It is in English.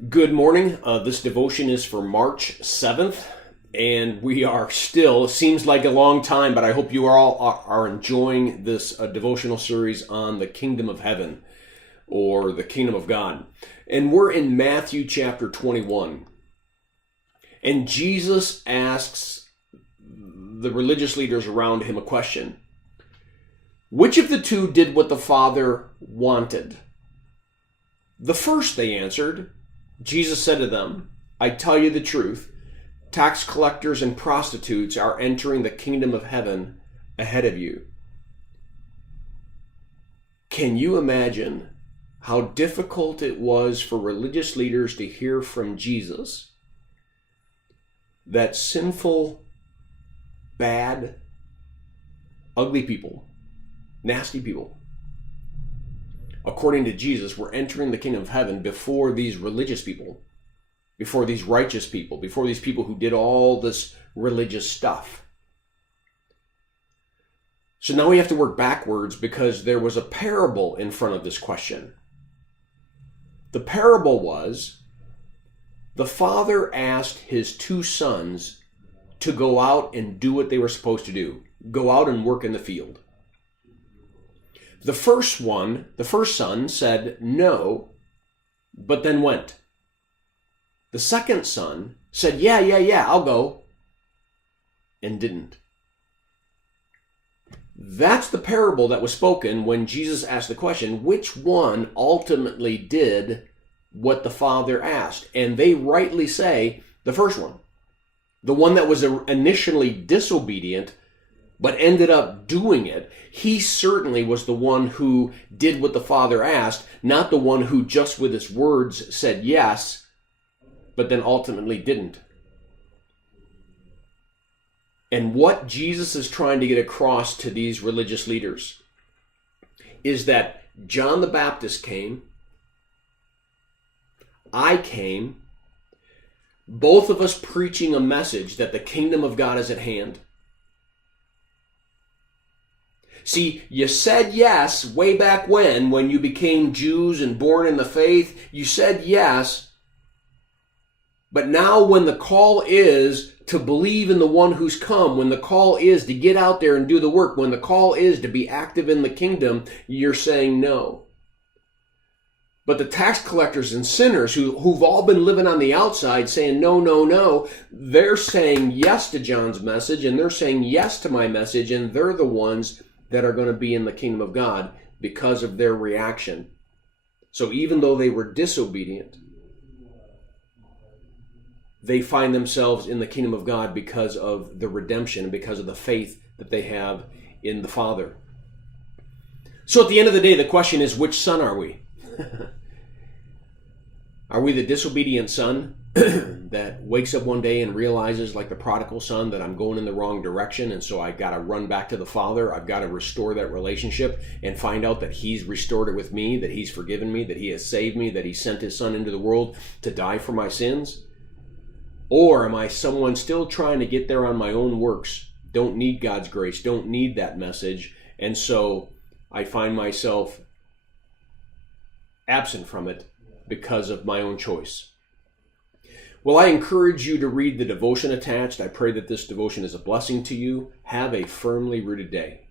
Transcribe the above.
Good morning. This devotion is for March 7th, and we are still, it seems like a long time, but I hope you all are enjoying this devotional series on the kingdom of heaven or the kingdom of God. And we're in Matthew chapter 21. And Jesus asks the religious leaders around him a question. Which of the two did what the Father wanted? The first, they answered. Jesus said to them, I tell you the truth, tax collectors and prostitutes are entering the kingdom of heaven ahead of you. Can you imagine how difficult it was for religious leaders to hear from Jesus that sinful, bad, ugly people, nasty people, according to Jesus, were entering the kingdom of heaven before these religious people, before these righteous people, before these people who did all this religious stuff. So now we have to work backwards because there was a parable in front of this question. The parable was, the father asked his two sons to go out and do what they were supposed to do, go out and work in the field. The first son said no, but then went. The second son said, yeah, I'll go, and didn't. That's the parable that was spoken when Jesus asked the question, which one ultimately did what the Father asked? And they rightly say the first one, the one that was initially disobedient, but ended up doing it. He certainly was the one who did what the Father asked, not the one who just with his words said yes, but then ultimately didn't. And what Jesus is trying to get across to these religious leaders is that John the Baptist came, I came, both of us preaching a message that the kingdom of God is at hand. See, you said yes way back when you became Jews and born in the faith. You said yes. But now when the call is to believe in the one who's come, when the call is to get out there and do the work, when the call is to be active in the kingdom, you're saying no. But the tax collectors and sinners who've all been living on the outside saying no, they're saying yes to John's message and they're saying yes to my message, and they're the ones that are going to be in the kingdom of God because of their reaction. So even though they were disobedient, they find themselves in the kingdom of God because of the redemption and because of the faith that they have in the Father. So at the end of the day, the question is, which son are we? Are we the disobedient son that wakes up one day and realizes, like the prodigal son, that I'm going in the wrong direction, and so I got to run back to the Father. I've got to restore that relationship and find out that he's restored it with me, that he's forgiven me, that he has saved me, that he sent his son into the world to die for my sins? Or am I someone still trying to get there on my own works, don't need God's grace, don't need that message, and so I find myself absent from it because of my own choice? Well, I encourage you to read the devotion attached. I pray that this devotion is a blessing to you. Have a firmly rooted day.